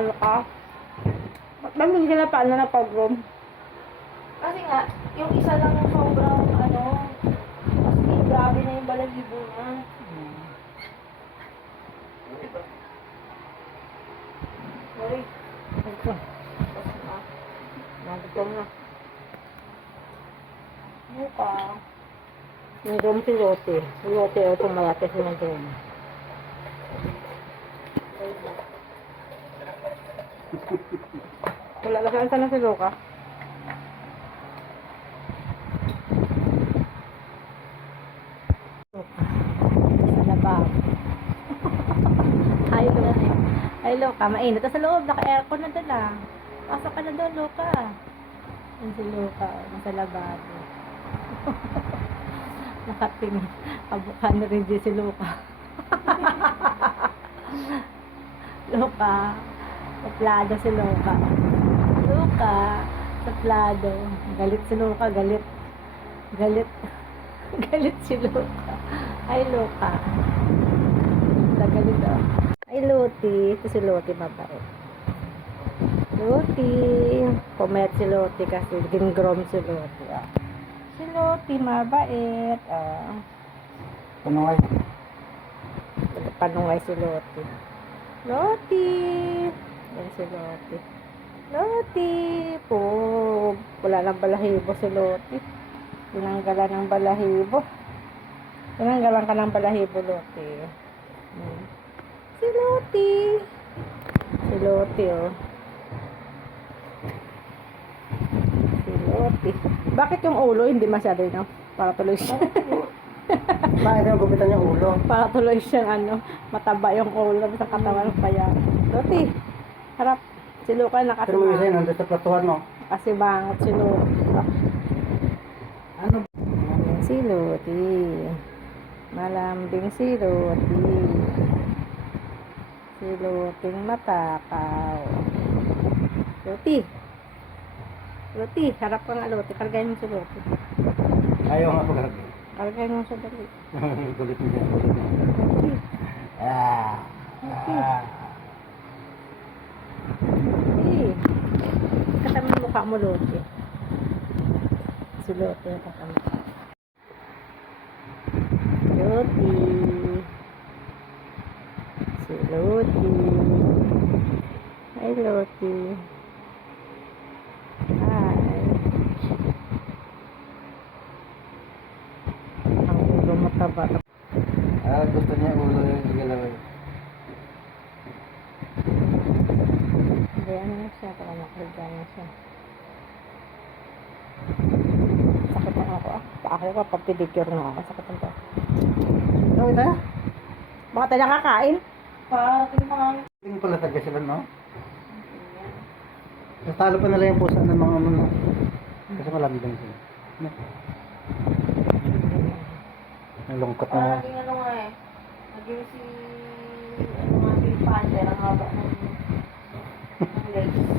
ano ka? Ba't hindi ka na paano na pag-room? Kasi nga, yung isa lang yung sobrang ano, kasi grabe na yung balahibo niya. Sorry. Ito. Nagutong na. Buka. May room si Lotte. Si Lotte o tumalate si room. Wala na saan na si Luca. Sa labab. Ay, Luca. Mainit na sa loob. Naka-aircon na doon ah. Pasok ka na doon, Luca. Yan si Luca. Nasa lababo. Nakatingin. Kabuka na rin din si Luca. Luca. Suplado si Luca. Luca. Suplado. Galit si Luca. Galit. Galit. Galit si Luca. Ay, Luca. Galit oh. Ay, Luti. Ito si Luti mabait. Luti. Pumet si Luti kasi ginggrom si Luti. Ah. Si Luti mabait. Ah. Panungay. Panungay si Luti. Luti. Yan si Luti. Luti. Po. Wala ng balahibo si Luti. Tinanggalan ng balahibo. Tinanggalan ka ng balahibo, Luti. Si Luti. Si Luti, oh. Si Luti. Bakit yung ulo hindi masyado, no? Para tuloy siya. Bakit yung gupitan yung ulo? Para tuloy siyang ano, mataba yung ulo sa katawan ng paya. Luti. Harap. Si Luca Pero mo isa yun, nakasibangot. nandun sa platuhan mo. Nakasibangot si Luca. Ano? Si Luti. Malambing si Luti. Si Luting matakaw. Luti. Luti, harap ka nga Luti. Kargahin mo si Luti. Ayaw nga pagkaragay. Kargahin mo siya dali. Kulit mo siya. Luti. Ah. Ah. Luti. Kasama yung mukha mo Luti. Si Luti yung kasama. Luti. Si Luti. Hi Luti. Hi. Ang ulo mataba. Ah, gusto niya ulo yung gigalawin. Hindi, ano na siya? Para makalga na siya. Sakit na ako ah. Paakala ko, papidicure na ako. Sakit na to. Gawin tayo. Baka tayo nakakain? Parating mga Tingin pala taga sila, no? Natalo pa nila yung pusa ng mga ano, no? Kasi malamig lang sila. No? Ang lungkot na. Naging ano nga eh. Naging si ano nga yung panther ang haba ng legs.